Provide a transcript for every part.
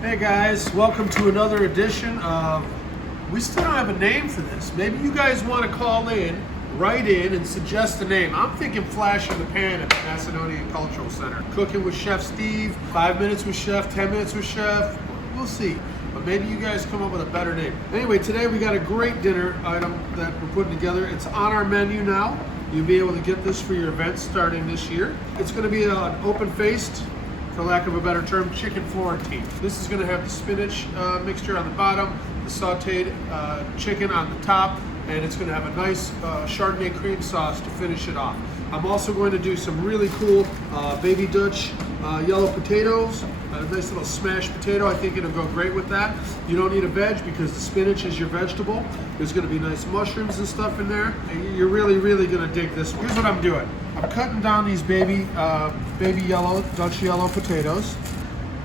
Hey guys, welcome to another edition of, we still don't have a name for this. Maybe you guys want to call in, write in, and suggest a name. I'm thinking Flash in the Pan at the Macedonian Cultural Center. Cooking with Chef Steve, 5 minutes with Chef, 10 minutes with Chef, we'll see. But maybe you guys come up with a better name. Anyway, today we got a great dinner item that we're putting together. It's on our menu now. You'll be able to get this for your event starting this year. It's going to be an open-faced, for lack of a better term, chicken Florentine. This is going to have the spinach mixture on the bottom, the sauteed chicken on the top, and it's going to have a nice Chardonnay cream sauce to finish it off. I'm also going to do some really cool baby Dutch yellow potatoes, a nice little smashed potato. I think it'll go great with that. You don't need a veg because the spinach is your vegetable. There's going to be nice mushrooms and stuff in there. You're really going to dig this. Here's what I'm doing. I'm cutting down these baby yellow, Dutch yellow potatoes.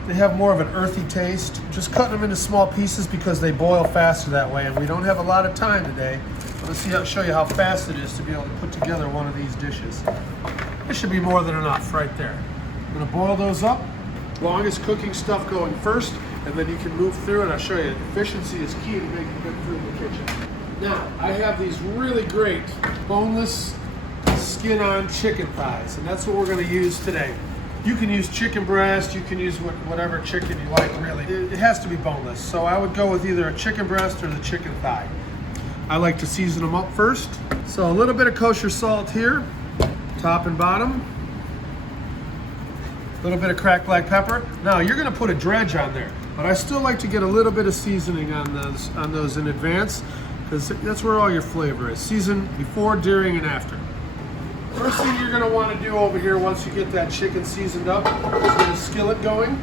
They have more of an earthy taste. Just cutting them into small pieces because they boil faster that way, and we don't have a lot of time today. Let's show you how fast it is to be able to put together one of these dishes. This should be more than enough right there. I'm gonna boil those up. Longest cooking stuff going first, and then you can move through, and I'll show you. Efficiency is key to making good food in the kitchen. Now, I have these really great boneless skin-on chicken thighs, and that's what we're going to use today. You can use chicken breast, you can use whatever chicken you like, really. It has to be boneless, so I would go with either a chicken breast or the chicken thigh. I like to season them up first. So a little bit of kosher salt here, top and bottom. A little bit of cracked black pepper. Now you're going to put a dredge on there, but I still like to get a little bit of seasoning on those in advance, because that's where all your flavor is. Season before, during, and after. First thing you're going to want to do over here once you get that chicken seasoned up is get a skillet going.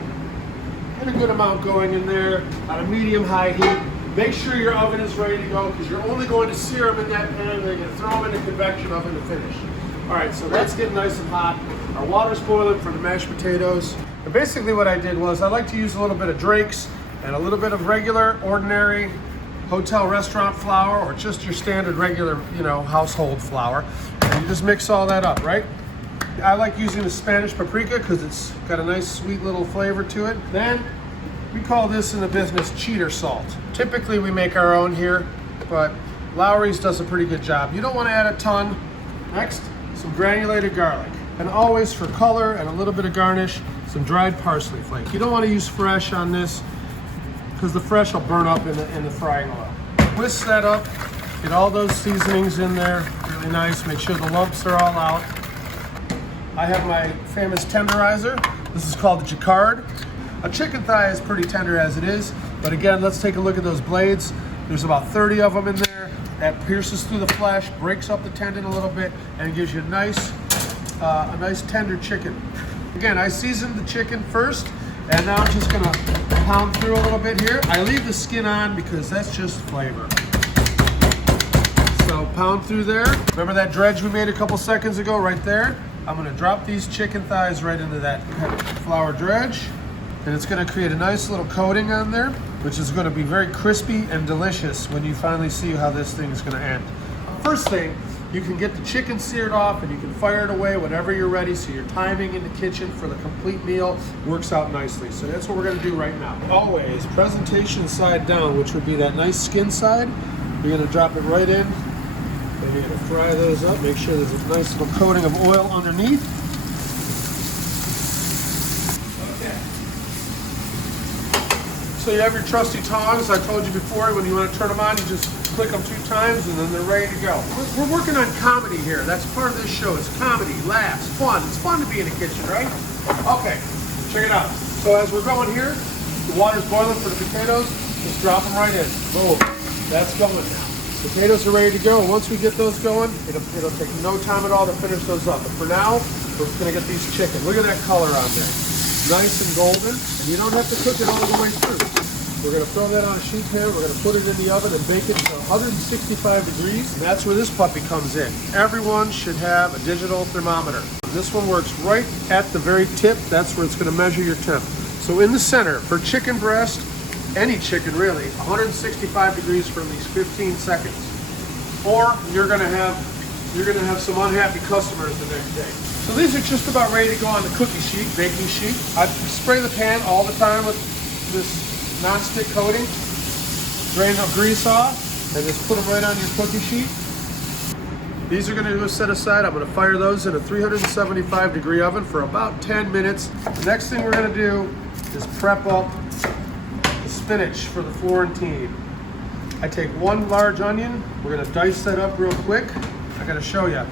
Get a good amount going in there on a medium-high heat. Make sure your oven is ready to go because you're only going to sear them in that pan and then you're going to throw them in the convection oven to finish. All right, so that's getting nice and hot. Our water's boiling for the mashed potatoes. And basically what I did was I like to use a little bit of Drake's and a little bit of regular, ordinary hotel restaurant flour, or just your standard regular, household flour. And you just mix all that up, right? I like using the Spanish paprika because it's got a nice sweet little flavor to it. Then we call this in the business cheater salt. Typically we make our own here, but Lowry's does a pretty good job. You don't want to add a ton. Next, some granulated garlic. And always for color and a little bit of garnish, some dried parsley flakes. You don't want to use fresh on this because the fresh will burn up in the frying oil. Whisk that up, get all those seasonings in there, really nice. Make sure the lumps are all out. I have my famous tenderizer. This is called the Jacquard. A chicken thigh is pretty tender as it is, but again, let's take a look at those blades. There's about 30 of them in there. That pierces through the flesh, breaks up the tendon a little bit, and gives you a nice tender chicken. Again, I seasoned the chicken first, and now I'm just gonna pound through a little bit here. I leave the skin on because that's just flavor. So pound through there. Remember that dredge we made a couple seconds ago right there? I'm gonna drop these chicken thighs right into that flour dredge. And it's going to create a nice little coating on there, which is going to be very crispy and delicious when you finally see how this thing is going to end. First thing, you can get the chicken seared off and you can fire it away whenever you're ready, so your timing in the kitchen for the complete meal works out nicely. So that's what we're going to do right now. Always presentation side down, which would be that nice skin side. You're going to drop it right in, and you're going to fry those up. Make sure there's a nice little coating of oil underneath. So you have your trusty tongs. I told you before, when you want to turn them on, you just click them 2 times and then they're ready to go. We're working on comedy here. That's part of this show. It's comedy, laughs, fun. It's fun to be in the kitchen, right? Okay, check it out. So as we're going here, the water's boiling for the potatoes. Just drop them right in. Boom. That's going now. Potatoes are ready to go. Once we get those going, it'll take no time at all to finish those up. But for now, we're just going to get these chicken. Look at that color on there. Nice and golden, and you don't have to cook it all the way through. We're going to throw that on a sheet pan, we're going to put it in the oven and bake it to 165 degrees, and that's where this puppy comes in. Everyone should have a digital thermometer. This one works right at the very tip, that's where it's going to measure your temp. So in the center, for chicken breast, any chicken really, 165 degrees for at least 15 seconds. Or you're going to have some unhappy customers the next day. So these are just about ready to go on the cookie sheet, baking sheet. I spray the pan all the time with this non-stick coating, drain the grease off, and just put them right on your cookie sheet. These are gonna go set aside. I'm gonna fire those in a 375-degree oven for about 10 minutes. The next thing we're gonna do is prep up the spinach for the Florentine. I take 1 large onion. We're gonna dice that up real quick. I gotta show you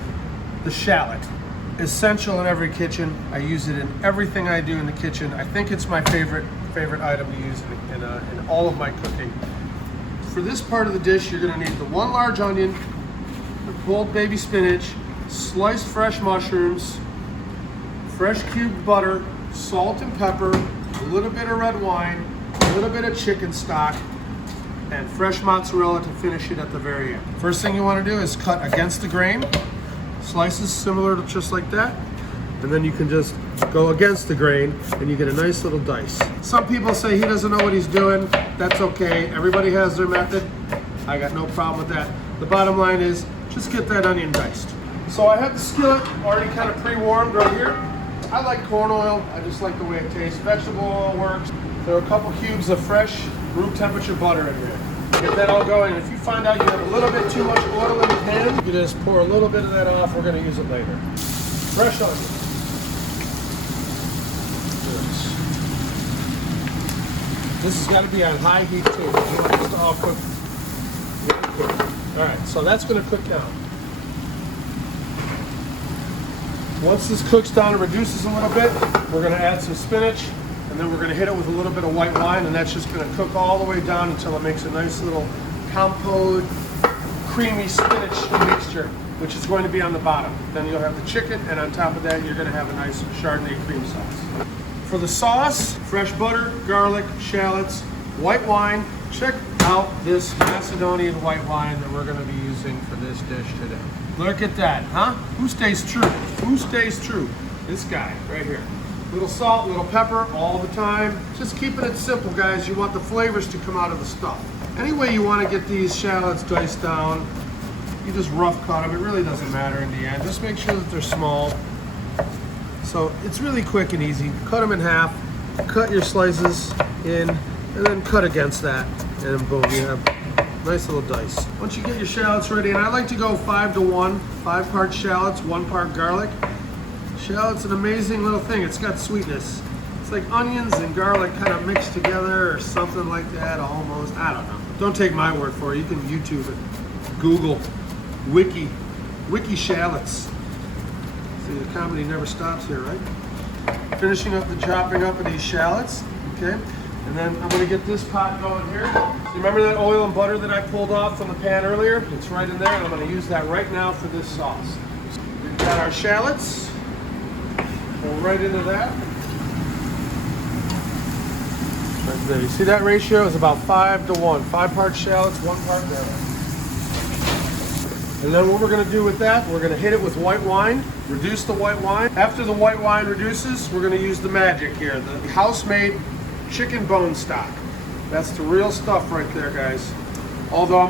the shallot. Essential in every kitchen. I use it in everything I do in the kitchen. I think it's my favorite item to use in all of my cooking. For this part of the dish, you're gonna need the 1 large onion, the pulled baby spinach, sliced fresh mushrooms, fresh cubed butter, salt and pepper, a little bit of red wine, a little bit of chicken stock, and fresh mozzarella to finish it at the very end. First thing you want to do is cut against the grain, slices similar to just like that, and then you can just go against the grain and you get a nice little dice. Some people say he doesn't know what he's doing. That's okay. Everybody has their method. I got no problem with that. The bottom line is just get that onion diced. So I have the skillet already kind of pre-warmed right here. I like corn oil. I just like the way it tastes. Vegetable oil works. There are a couple cubes of fresh room temperature butter in here. Get that all going. If you find out you have a little bit too much oil in the pan, you can just pour a little bit of that off. We're going to use it later. Fresh onion. This has got to be on high heat too. You want this to all cook. All right, so that's going to cook down. Once this cooks down and reduces a little bit, we're going to add some spinach, and then we're going to hit it with a little bit of white wine, and that's just going to cook all the way down until it makes a nice little compote, creamy spinach mixture, which is going to be on the bottom. Then you'll have the chicken, and on top of that, you're going to have a nice Chardonnay cream sauce. For the sauce, fresh butter, garlic, shallots, white wine. Check out this Macedonian white wine that we're going to be using for this dish today. Look at that, huh? Who stays true? Who stays true? This guy right here. Little salt, little pepper all the time. Just keeping it simple, guys. You want the flavors to come out of the stuff. Any way you want to get these shallots diced down, you just rough cut them. It really doesn't matter in the end. Just make sure that they're small. So it's really quick and easy. Cut them in half, cut your slices in, and then cut against that, and boom, you have nice little dice. Once you get your shallots ready, and I like to go 5 to 1, 5 parts shallots, 1 part garlic. Shallot's an amazing little thing. It's got sweetness. It's like onions and garlic kind of mixed together or something like that almost. I don't know. Don't take my word for it. You can YouTube it. Google, wiki shallots. See, the comedy never stops here, right? Finishing up the chopping up of these shallots, okay? And then I'm gonna get this pot going here. So remember that oil and butter that I pulled off from the pan earlier? It's right in there, and I'm gonna use that right now for this sauce. We've got our shallots. Go right into that. Right there. You see that ratio is about 5 to 1. 5 parts shallots, 1 part garlic. And then what we're gonna do with that, we're gonna hit it with white wine, reduce the white wine. After the white wine reduces, we're gonna use the magic here, the house-made chicken bone stock. That's the real stuff right there, guys. Although I'll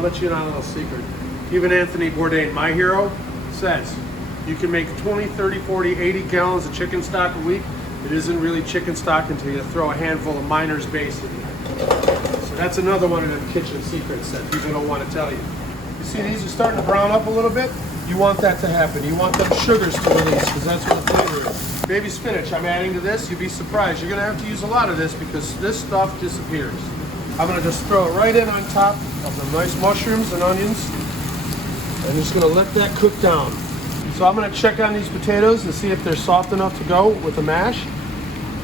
let you in on a little secret. Even Anthony Bourdain, my hero, says you can make 20, 30, 40, 80 gallons of chicken stock a week. It isn't really chicken stock until you throw a handful of miner's base in there. So that's another one of the kitchen secrets that people don't want to tell you. You see these are starting to brown up a little bit? You want that to happen. You want them sugars to release because that's what the flavor is. Baby spinach I'm adding to this. You'd be surprised. You're going to have to use a lot of this because this stuff disappears. I'm going to just throw it right in on top of the nice mushrooms and onions. I'm just going to let that cook down. So I'm going to check on these potatoes and see if they're soft enough to go with the mash.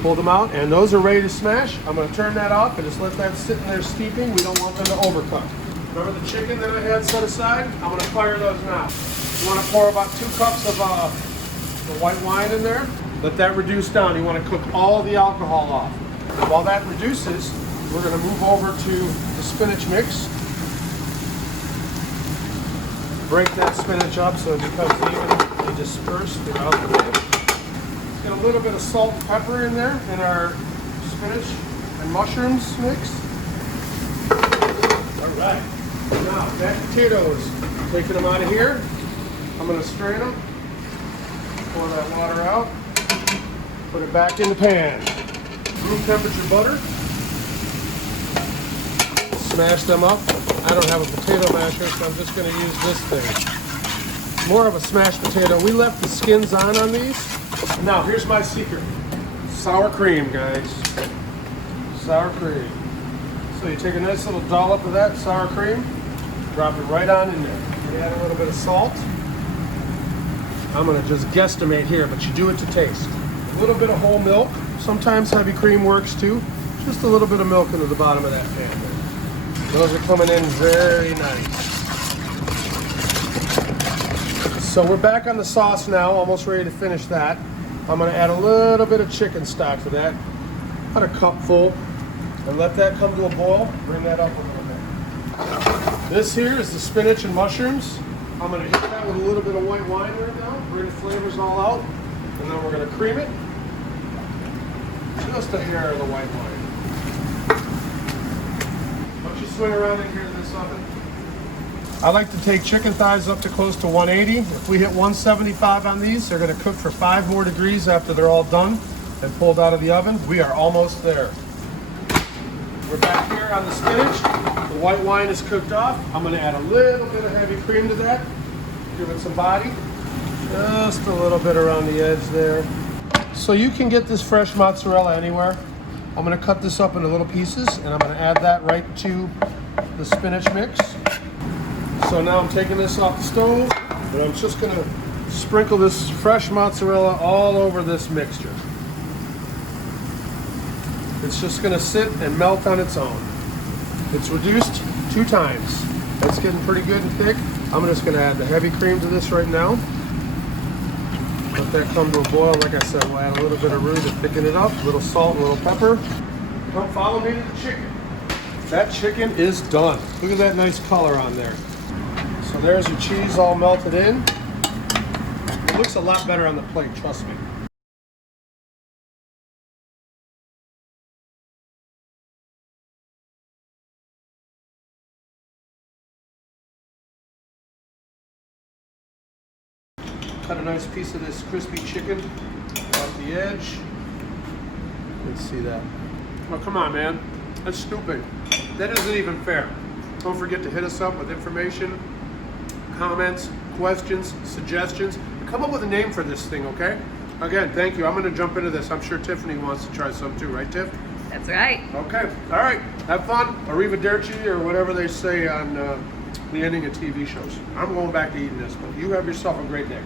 Pull them out, and those are ready to smash. I'm going to turn that off and just let that sit in there steeping. We don't want them to overcook. Remember the chicken that I had set aside? I'm going to fire those now. You want to pour about 2 cups of the white wine in there. Let that reduce down. You want to cook all the alcohol off. And while that reduces, we're going to move over to the spinach mix. Break that spinach up so it becomes evenly dispersed throughout the dish. Let's get a little bit of salt and pepper in there in our spinach and mushrooms mix. All right. Now, mashed potatoes. Taking them out of here. I'm going to strain them. Pour that water out. Put it back in the pan. room temperature butter. Smash them up. I don't have a potato masher, so I'm just going to use this thing. More of a smashed potato. We left the skins on these. Now, here's my secret. Sour cream, guys. Sour cream. So you take a nice little dollop of that sour cream, drop it right on in there. You add a little bit of salt. I'm going to just guesstimate here, but you do it to taste. A little bit of whole milk. Sometimes heavy cream works too. Just a little bit of milk into the bottom of that pan there. Those are coming in very nice. So we're back on the sauce now, almost ready to finish that. I'm going to add a little bit of chicken stock to that, about a cup full, and let that come to a boil. Bring that up a little bit. This here is the spinach and mushrooms. I'm going to hit that with a little bit of white wine right now, bring the flavors all out, and then we're going to cream it. Just a hair of the white wine. Why don't you swing around in here in this oven? I like to take chicken thighs up to close to 180. If we hit 175 on these, they're going to cook for 5 more degrees after they're all done and pulled out of the oven. We are almost there. We're back here on the spinach. The white wine is cooked off. I'm going to add a little bit of heavy cream to that. Give it some body. Just a little bit around the edge there. So you can get this fresh mozzarella anywhere. I'm going to cut this up into little pieces, and I'm going to add that right to the spinach mix. So now I'm taking this off the stove, and I'm just going to sprinkle this fresh mozzarella all over this mixture. It's just going to sit and melt on its own. It's reduced 2 times. It's getting pretty good and thick. I'm just going to add the heavy cream to this right now. Let that come to a boil. Like I said, we'll add a little bit of roux to thicken it up, a little salt, a little pepper. Come follow me to the chicken. That chicken is done. Look at that nice color on there. So there's your cheese all melted in. It looks a lot better on the plate, trust me. Cut a nice piece of this crispy chicken off the edge. Let's see that. Oh, come on, man. That's stupid. That isn't even fair. Don't forget to hit us up with information, comments, questions, suggestions. Come up with a name for this thing, okay? Again, thank you. I'm going to jump into this. I'm sure Tiffany wants to try some too, right, Tiff? That's right. Okay. All right. Have fun. Arrivederci, or whatever they say on the ending of TV shows. I'm going back to eating this, but you have yourself a great day.